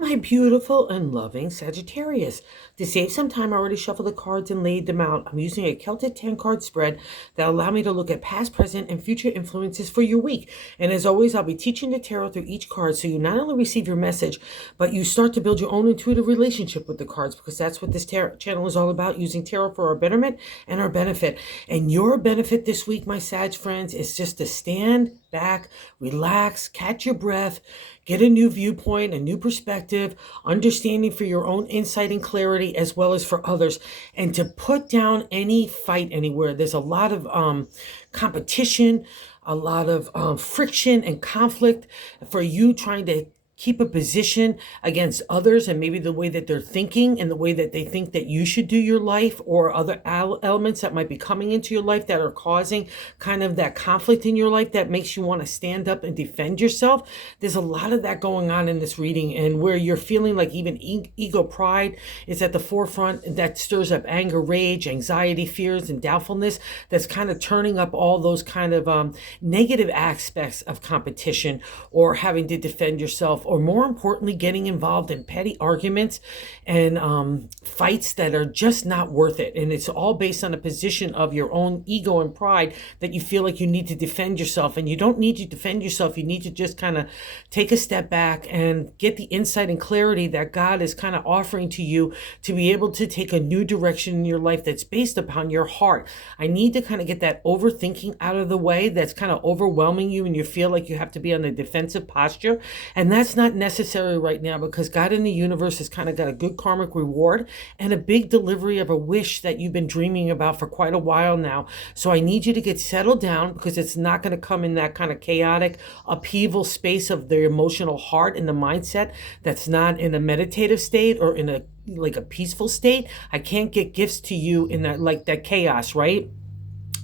My beautiful and loving Sagittarius. To save some time, I already shuffled the cards and laid them out. I'm using a Celtic 10 card spread that allow me to look at past, present, and future influences for your week. And as always, I'll be teaching the tarot through each card so you not only receive your message, but you start to build your own intuitive relationship with the cards, because that's what this channel is all about, using tarot for our betterment and our benefit. And your benefit this week, my Sag friends, is just to stand back, relax, catch your breath, get a new viewpoint, a new perspective, understanding for your own insight and clarity, as well as for others, and to put down any fight anywhere. There's a lot of competition, a lot of friction and conflict for you trying to keep a position against others, and maybe the way that they're thinking and the way that they think that you should do your life, or other elements that might be coming into your life that are causing kind of that conflict in your life that makes you want to stand up and defend yourself. There's a lot of that going on in this reading, and where you're feeling like even ego pride is at the forefront, that stirs up anger, rage, anxiety, fears, and doubtfulness. That's kind of turning up all those kind of negative aspects of competition, or having to defend yourself, or more importantly, getting involved in petty arguments and fights that are just not worth it. And it's all based on a position of your own ego and pride that you feel like you need to defend yourself. And you don't need to defend yourself. You need to just kind of take a step back and get the insight and clarity that God is kind of offering to you to be able to take a new direction in your life that's based upon your heart. I need to kind of get that overthinking out of the way that's kind of overwhelming you, and you feel like you have to be on the defensive posture. And that's not necessary right now, because God in the universe has kind of got a good karmic reward and a big delivery of a wish that you've been dreaming about for quite a while now. So I need you to get settled down, because it's not going to come in that kind of chaotic upheaval space of the emotional heart and the mindset that's not in a meditative state or in a peaceful state. I can't get gifts to you in that chaos, right?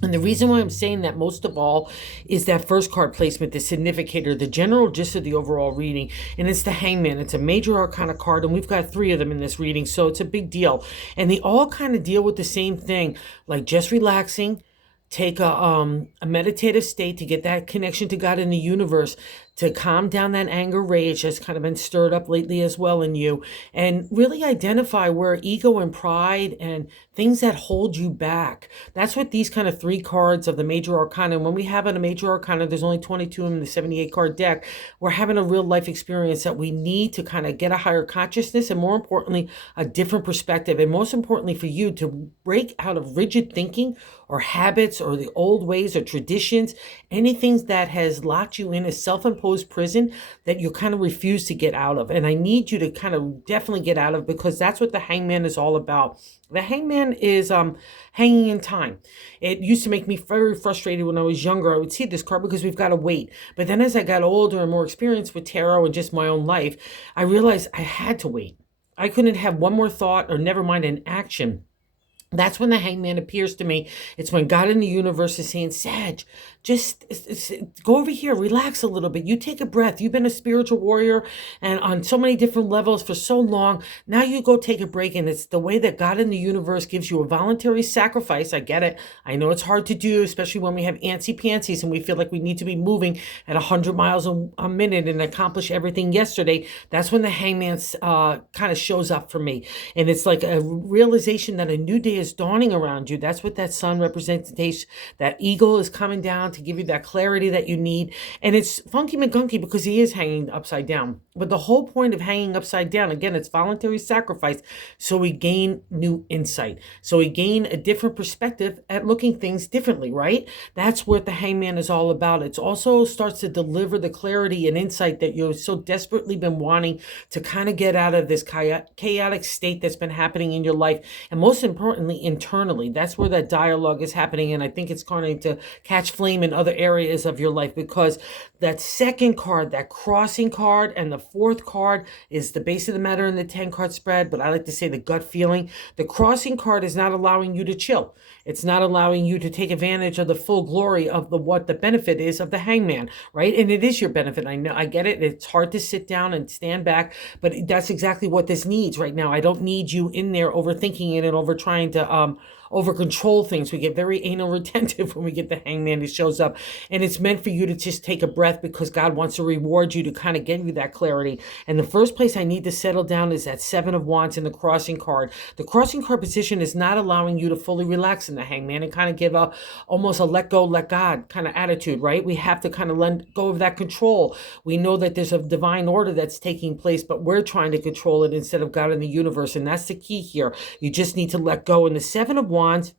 And the reason why I'm saying that most of all is that first card placement, the significator, the general gist of the overall reading. And it's the Hangman. It's a major arcana card, and we've got 3 of them in this reading, so it's a big deal. And they all kind of deal with the same thing, like just relaxing, take a meditative state to get that connection to God in the universe, to calm down that anger, rage that's kind of been stirred up lately as well in you, and really identify where ego and pride and things that hold you back. That's what these kind of 3 cards of the major arcana, when we have in a major arcana, there's only 22 in the 78 card deck, we're having a real life experience that we need to kind of get a higher consciousness, and more importantly, a different perspective. And most importantly for you to break out of rigid thinking or habits or the old ways or traditions, anything that has locked you in a self-imposed prison that you kind of refuse to get out of. And I need you to kind of definitely get out of, because that's what the Hangman is all about. The Hangman is hanging in time. It used to make me very frustrated when I was younger. I would see this card because we've got to wait. But then as I got older and more experienced with tarot and just my own life, I realized I had to wait. I couldn't have one more thought, or never mind an action. That's when the Hangman appears to me. It's when God in the universe is saying, Sag, just go over here, relax a little bit. You take a breath. You've been a spiritual warrior and on so many different levels for so long. Now you go take a break. And it's the way that God in the universe gives you a voluntary sacrifice. I get it. I know it's hard to do, especially when we have antsy pantsies and we feel like we need to be moving at 100 miles a minute and accomplish everything yesterday. That's when the Hangman kind of shows up for me. And it's like a realization that a new day is dawning around you. That's what that sun representation, that eagle is coming down to give you that clarity that you need. And it's funky McGunky because he is hanging upside down. But the whole point of hanging upside down, again, it's voluntary sacrifice. So we gain new insight. So we gain a different perspective at looking things differently, right? That's what the Hangman is all about. It also starts to deliver the clarity and insight that you've so desperately been wanting to kind of get out of this chaotic state that's been happening in your life. And most importantly, internally. That's where that dialogue is happening. And I think it's going to catch flame in other areas of your life, because that second card, that crossing card, and the 4th card is the base of the matter in the 10 card spread. But I like to say the gut feeling. The crossing card is not allowing you to chill. It's not allowing you to take advantage of the full glory of what the benefit is of the Hangman, right? And it is your benefit. I know, I get it. It's hard to sit down and stand back, but that's exactly what this needs right now. I don't need you in there overthinking it and over trying to over control things. We get very anal retentive when we get the hangman that shows up. And it's meant for you to just take a breath because God wants to reward you to kind of give you that clarity. And the first place I need to settle down is that Seven of Wands in the crossing card. The crossing card position is not allowing you to fully relax in the hangman and kind of give up almost a let go, let God kind of attitude, right? We have to kind of let go of that control. We know that there's a divine order that's taking place, but we're trying to control it instead of God in the universe. And that's the key here. You just need to let go. And the Seven of Wands,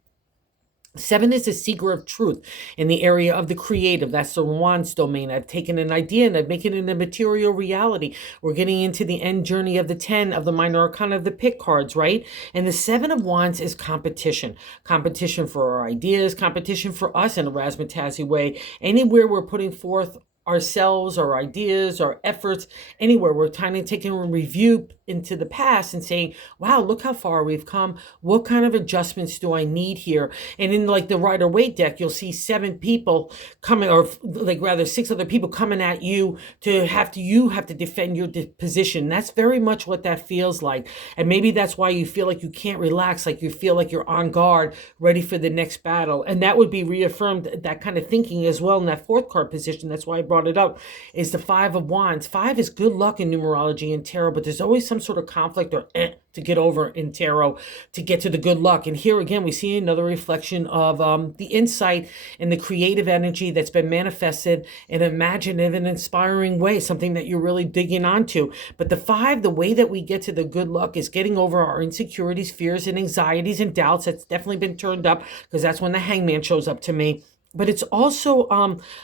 Seven is a seeker of truth in the area of the creative. That's the Wands domain. I've taken an idea and I've made it into material reality. We're getting into the end journey of the 10 of the minor arcana of the pick cards, right? And the Seven of Wands is competition. Competition for our ideas, competition for us in a razzmatazzy way. Anywhere we're putting forth ourselves, our ideas, our efforts, anywhere. We're trying to take a review into the past and saying, wow, look how far we've come. What kind of adjustments do I need here? And in like the Rider-Waite deck, you'll see 7 people coming, or like rather 6 other people coming at you you have to defend your position. That's very much what that feels like. And maybe that's why you feel like you can't relax, like you feel like you're on guard, ready for the next battle. And that would be reaffirmed, that kind of thinking as well in that 4th card position. That's why I brought it up, is the 5 of Wands. 5 is good luck in numerology and tarot, but there's always some sort of conflict or to get over in tarot to get to the good luck. And here again, we see another reflection of the insight and the creative energy that's been manifested in an imaginative and inspiring way, something that you're really digging onto. But the 5, the way that we get to the good luck is getting over our insecurities, fears, and anxieties and doubts. That's definitely been turned up because that's when the hangman shows up to me. But it's also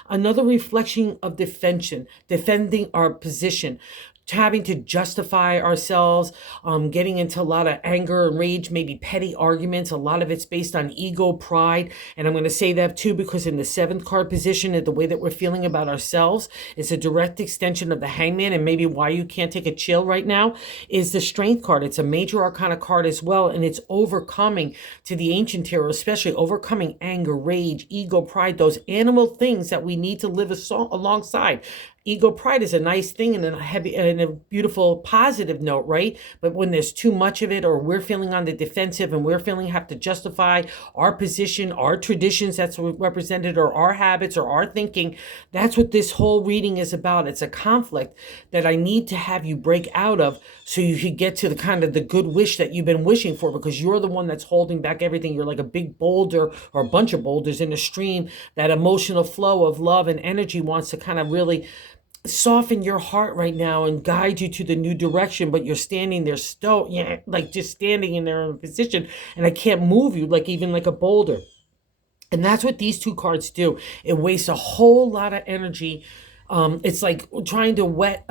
another reflection of defending our position, having to justify ourselves, getting into a lot of anger and rage, maybe petty arguments. A lot of it's based on ego, pride. And I'm going to say that too, because in the 7th card position, the way that we're feeling about ourselves is a direct extension of the hangman. And maybe why you can't take a chill right now is the strength card. It's a major arcana card as well. And it's overcoming, to the ancient tarot, especially overcoming anger, rage, ego, pride, those animal things that we need to live alongside. Ego, pride is a nice thing and a beautiful positive note, right? But when there's too much of it, or we're feeling on the defensive and we're feeling have to justify our position, our traditions that's represented, or our habits or our thinking, that's what this whole reading is about. It's a conflict that I need to have you break out of so you could get to the kind of the good wish that you've been wishing for, because you're the one that's holding back everything. You're like a big boulder or a bunch of boulders in a stream. That emotional flow of love and energy wants to kind of really soften your heart right now and guide you to the new direction, but you're standing there like just standing in there in a position, and I can't move you, like even like a boulder. And that's what these 2 cards do. It wastes a whole lot of energy. It's like trying to wet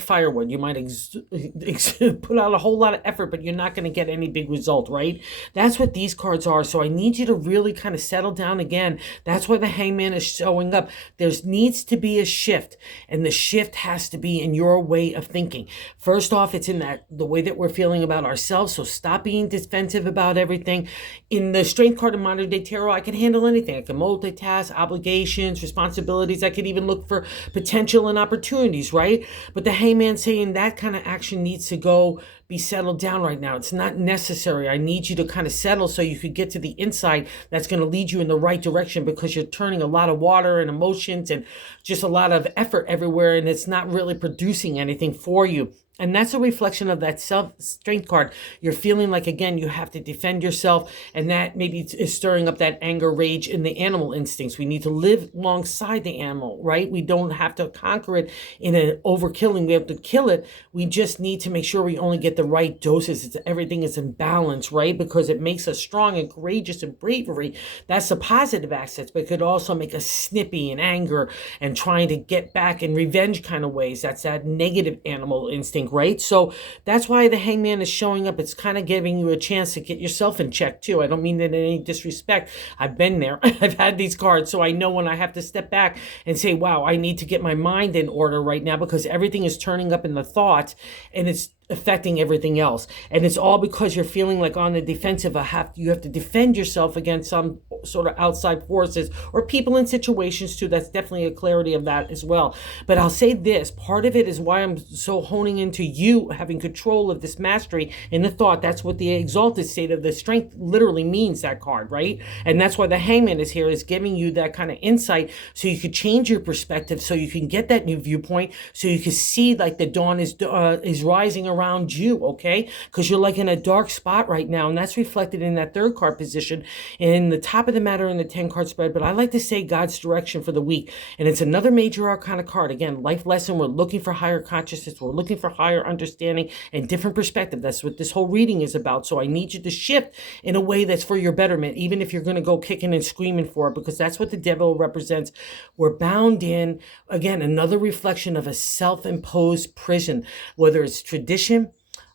firewood. You might put out a whole lot of effort, but you're not going to get any big result, right? That's what these cards are. So I need you to really kind of settle down again. That's why the hangman is showing up. There needs to be a shift, and the shift has to be in your way of thinking. First off, it's in the way that we're feeling about ourselves. So stop being defensive about everything. In the strength card in modern day tarot, I can handle anything. I can multitask, obligations, responsibilities. I could even look for potential and opportunities, right? But the hangman saying that kind of action needs to be settled down right now. It's not necessary. I need you to kind of settle so you could get to the insight that's going to lead you in the right direction, because you're turning a lot of water and emotions and just a lot of effort everywhere, and it's not really producing anything for you. And that's a reflection of that self-strength card. You're feeling like, again, you have to defend yourself, and that maybe is stirring up that anger, rage, and the animal instincts. We need to live alongside the animal, right? We don't have to conquer it in an overkilling. We have to kill it. We just need to make sure we only get the right doses. Everything is in balance, right? Because it makes us strong and courageous and bravery. That's the positive aspects, but it could also make us snippy and anger and trying to get back in revenge kind of ways. That's that negative animal instinct, right? So that's why the hangman is showing up. It's kind of giving you a chance to get yourself in check too. I don't mean that in any disrespect. I've been there. I've had these cards. So I know when I have to step back and say, wow, I need to get my mind in order right now, because everything is turning up in the thoughts, and it's affecting everything else. And it's all because you're feeling like on the defensive. You have to defend yourself against some sort of outside forces or people in situations too. That's definitely a clarity of that as well. But I'll say this, part of it is why I'm so honing into you having control of this mastery in the thought. That's what the exalted state of the strength literally means, that card, right? And that's why the hangman is here, is giving you that kind of insight so you could change your perspective, so you can get that new viewpoint, so you can see like the dawn is rising around you, okay? Because you're like in a dark spot right now, and that's reflected in that third card position in the top of the matter in the 10 card spread. But I like to say God's direction for the week, and it's another major arcana card. Again, life lesson. We're looking for higher consciousness, we're looking for higher understanding and different perspective. That's what this whole reading is about. So I need you to shift in a way that's for your betterment, even if you're going to go kicking and screaming for it, because that's what the devil represents. We're bound in, again, another reflection of a self-imposed prison, whether it's tradition,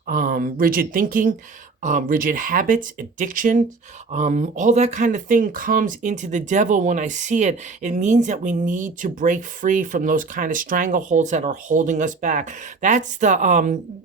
rigid thinking, rigid habits, addiction, all that kind of thing comes into the devil. When I see it, it means that we need to break free from those kind of strangleholds that are holding us back. That's the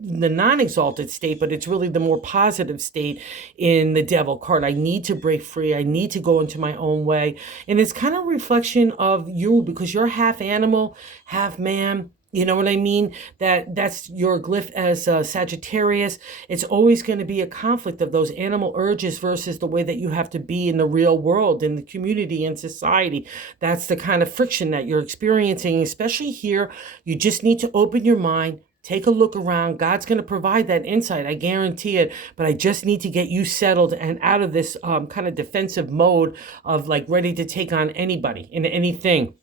non-exalted state, but it's really the more positive state in the devil card. I need to break free. I need to go into my own way. And it's kind of a reflection of you, because you're half animal, half man. You know what I mean? That's your glyph as Sagittarius. It's always going to be a conflict of those animal urges versus the way that you have to be in the real world, in the community and society. That's the kind of friction that you're experiencing, especially here. You just need to open your mind. Take a look around. God's going to provide that insight. I guarantee it. But I just need to get you settled and out of this kind of defensive mode of like ready to take on anybody and anything.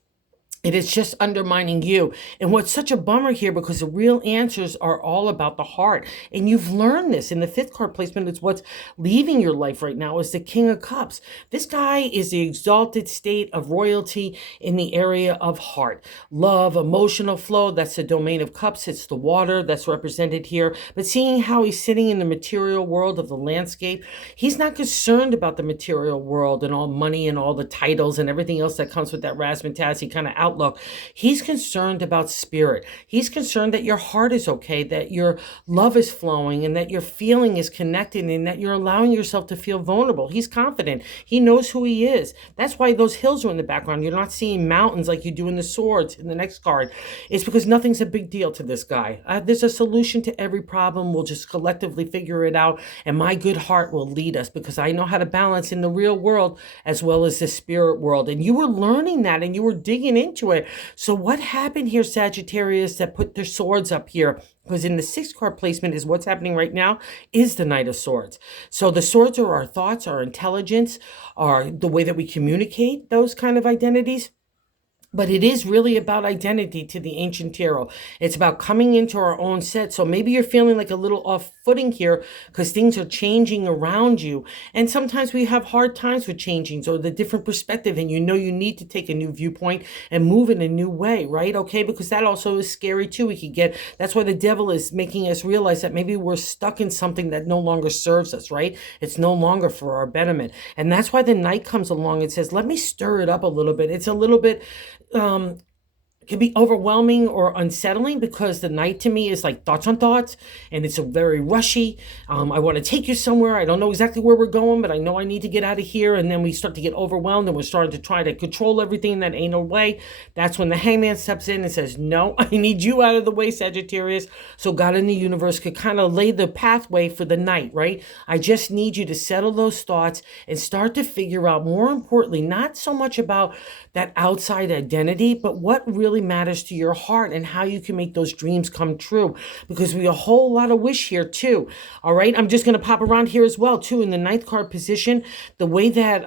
It is just undermining you. And what's such a bummer here, because the real answers are all about the heart. And you've learned this in the fifth card placement. It's what's leaving your life right now is the King of Cups. This guy is the exalted state of royalty in the area of heart. Love, emotional flow, that's the domain of cups. It's the water that's represented here. But seeing how he's sitting in the material world of the landscape, he's not concerned about the material world and all money and all the titles and everything else that comes with that razzmatazzy kind of outlook. He's concerned about spirit. He's concerned that your heart is okay, that your love is flowing, and that your feeling is connected, and that you're allowing yourself to feel vulnerable. He's confident. He knows who he is. That's why those hills are in the background. You're not seeing mountains like you do in the swords in the next card. It's because nothing's a big deal to this guy. There's a solution to every problem. We'll just collectively figure it out, and my good heart will lead us, because I know how to balance in the real world as well as the spirit world. And you were learning that, and you were digging into it. So what happened here, Sagittarius, that put their swords up here? Because in the sixth card placement is what's happening right now is the Knight of Swords. So the swords are our thoughts, our intelligence, are the way that we communicate those kind of identities. But it is really about identity to the ancient tarot. It's about coming into our own set. So maybe you're feeling like a little off footing here because things are changing around you. And sometimes we have hard times with changing, so the different perspective, and you know you need to take a new viewpoint and move in a new way, right? Okay, because that also is scary too. We could get, that's why the devil is making us realize that maybe we're stuck in something that no longer serves us, right? It's no longer for our betterment. And that's why the Knight comes along and says, let me stir it up a little bit. It's a little bit can be overwhelming or unsettling, because the Knight to me is like thoughts on thoughts, and it's a very rushy. I want to take you somewhere. I don't know exactly where we're going, but I know I need to get out of here. And then we start to get overwhelmed, and we're starting to try to control everything. That ain't no way. That's when the Hangman steps in and says, no, I need you out of the way, Sagittarius. So God in the universe could kind of lay the pathway for the Knight, right? I just need you to settle those thoughts and start to figure out, more importantly, not so much about that outside identity, but what really matters to your heart and how you can make those dreams come true. Because we a whole lot of wish here too. All right, I'm just going to pop around here as well too in the ninth card position. The way that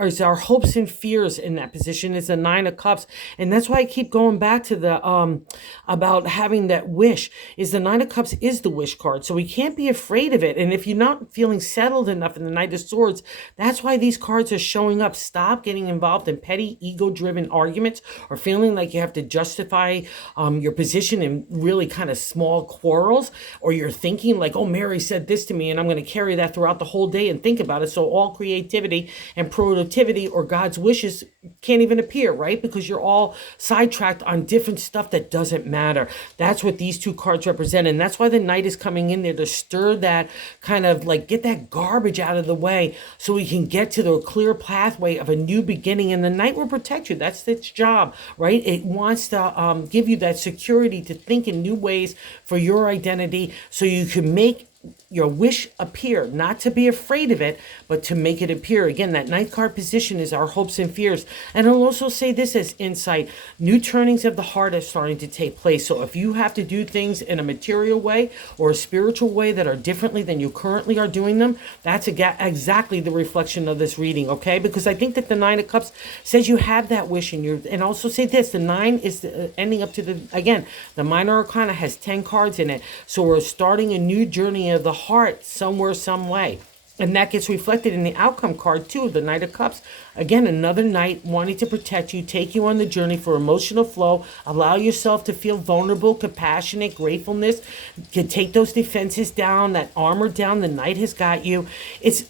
is our hopes and fears in that position is the Nine of Cups, and that's why I keep going back to the about having that wish. Is the Nine of Cups is the wish card, so we can't be afraid of it. And if you're not feeling settled enough in the Knight of Swords, that's why these cards are showing up. Stop getting involved in petty ego-driven arguments or feeling feeling like you have to justify your position in really kind of small quarrels, or you're thinking like, oh, Mary said this to me and I'm going to carry that throughout the whole day and think about it. So all creativity and productivity or God's wishes can't even appear, right? Because you're all sidetracked on different stuff that doesn't matter. That's what these two cards represent. And that's why the Knight is coming in there to stir that kind of like, get that garbage out of the way so we can get to the clear pathway of a new beginning. And the Knight will protect you. That's its job, right? It wants to give you that security to think in new ways for your identity so you can make your wish appear, not to be afraid of it, but to make it appear. Again, that ninth card position is our hopes and fears. And I'll also say this as insight. New turnings of the heart are starting to take place. So if you have to do things in a material way or a spiritual way that are differently than you currently are doing them, that's exactly the reflection of this reading, okay? Because I think that the Nine of Cups says you have that wish in you. And also say this, the 9 is ending up to the Minor Arcana has 10 cards in it. So we're starting a new journey of the heart somewhere, some way. And that gets reflected in the outcome card too, the Knight of Cups. Again, another Knight wanting to protect you, take you on the journey for emotional flow, allow yourself to feel vulnerable, compassionate, gratefulness, can take those defenses down, that armor down. The Knight has got you. It's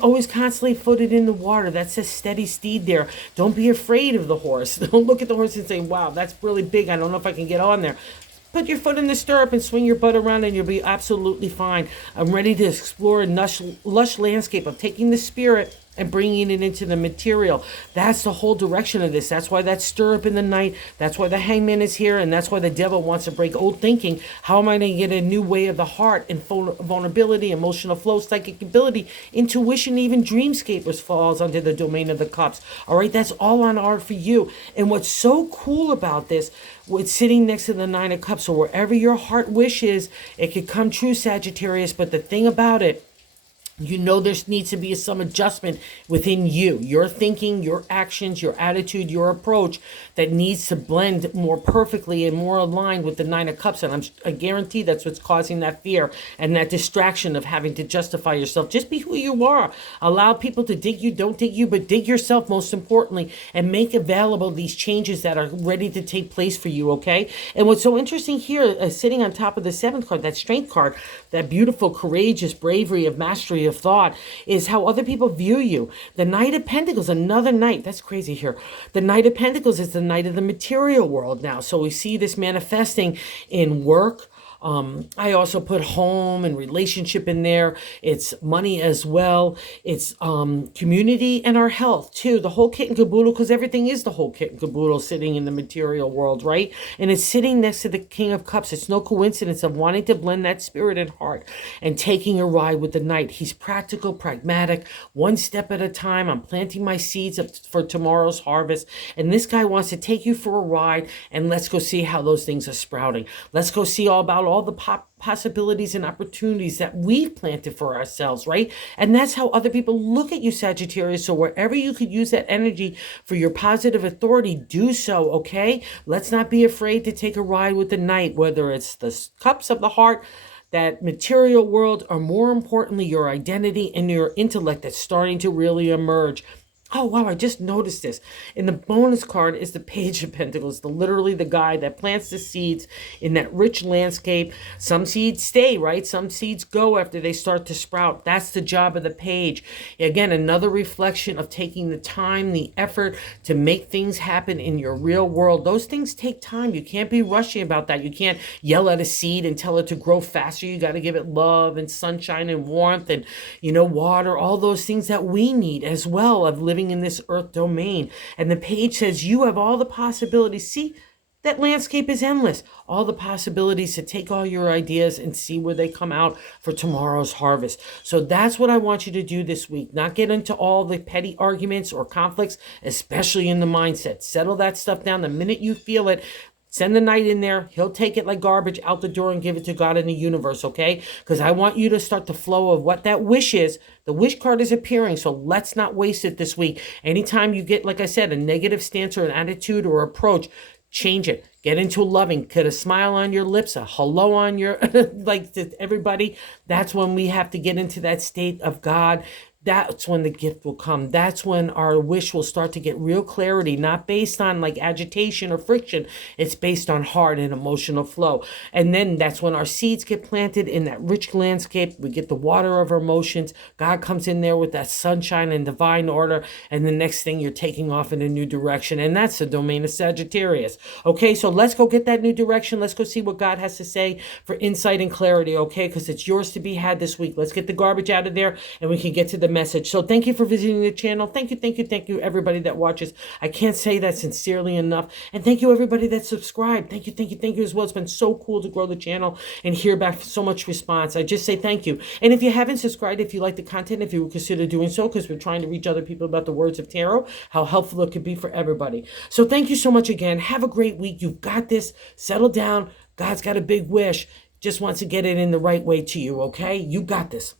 always constantly footed in the water. That's a steady steed there. Don't be afraid of the horse. Don't look at the horse and say, wow, that's really big. I don't know if I can get on there. Put your foot in the stirrup and swing your butt around and you'll be absolutely fine. I'm ready to explore a lush landscape of taking the spirit and bringing it into the material. That's the whole direction of this. That's why that stirrup in the night. That's why the Hangman is here. And that's why the devil wants to break old thinking. How am I going to get a new way of the heart and vulnerability, emotional flow, psychic ability, intuition, even dreamscapers falls under the domain of the cups. All right, that's all on art for you. And what's so cool about this, it's sitting next to the Nine of Cups. So wherever your heart wishes, it could come true, Sagittarius. But the thing about it, you know there needs to be some adjustment within you, your thinking, your actions, your attitude, your approach that needs to blend more perfectly and more aligned with the Nine of Cups. And I guarantee that's what's causing that fear and that distraction of having to justify yourself. Just be who you are. Allow people to dig you, don't dig you, but dig yourself most importantly, and make available these changes that are ready to take place for you, okay? And what's so interesting here, sitting on top of the 7th card, that Strength card, that beautiful, courageous bravery of mastery of thought, is how other people view you. The Knight of Pentacles, another Knight. That's crazy here. The Knight of Pentacles is the Knight of the material world now. So we see this manifesting in work. I also put home and relationship in there. It's money as well. It's community and our health too. The whole kit and caboodle, because everything is the whole kit and caboodle sitting in the material world, right? And it's sitting next to the King of Cups. It's no coincidence of wanting to blend that spirit and heart and taking a ride with the Knight. He's practical, pragmatic, one step at a time. I'm planting my seeds for tomorrow's harvest. And this guy wants to take you for a ride, and let's go see how those things are sprouting. Let's go see all about all the possibilities and opportunities that we've planted for ourselves, right? And that's how other people look at you, Sagittarius. So wherever you could use that energy for your positive authority, do so, okay? Let's not be afraid to take a ride with the Knight, whether it's the cups of the heart, that material world, or more importantly, your identity and your intellect that's starting to really emerge. Oh, wow, I just noticed this. In the bonus card is the Page of Pentacles, literally the guy that plants the seeds in that rich landscape. Some seeds stay, right? Some seeds go after they start to sprout. That's the job of the Page. Again, another reflection of taking the time, the effort to make things happen in your real world. Those things take time. You can't be rushing about that. You can't yell at a seed and tell it to grow faster. You got to give it love and sunshine and warmth and, water, all those things that we need as well of living in this earth domain. And the Page says you have all the possibilities. See, that landscape is endless. All the possibilities to take all your ideas and see where they come out for tomorrow's harvest. So that's what I want you to do this week. Not get into all the petty arguments or conflicts, especially in the mindset. Settle that stuff down the minute you feel it. Send the Knight in there. He'll take it like garbage out the door and give it to God in the universe, okay? Because I want you to start the flow of what that wish is. The wish card is appearing, so let's not waste it this week. Anytime you get, like I said, a negative stance or an attitude or approach, change it. Get into loving. Put a smile on your lips, a hello on your, like to everybody. That's when we have to get into that state of God that's when the gift will come. That's when our wish will start to get real clarity, not based on like agitation or friction. It's based on heart and emotional flow. And then that's when our seeds get planted in that rich landscape. We get the water of our emotions. God comes in there with that sunshine and divine order. And the next thing, you're taking off in a new direction. And that's the domain of Sagittarius. Okay, so let's go get that new direction. Let's go see what God has to say for insight and clarity, okay? Because it's yours to be had this week. Let's get the garbage out of there and we can get to the message. So thank you for visiting the channel. Thank you, everybody that watches. I can't say that sincerely enough. And thank you, everybody that subscribed. Thank you as well. It's been so cool to grow the channel and hear back so much response. I just say thank you. And if you haven't subscribed, if you like the content, if you would consider doing so, because we're trying to reach other people about the words of tarot, how helpful it could be for everybody. So thank you so much again. Have a great week. You've got this. Settle down. God's got a big wish. Just wants to get it in the right way to you, okay? You got this.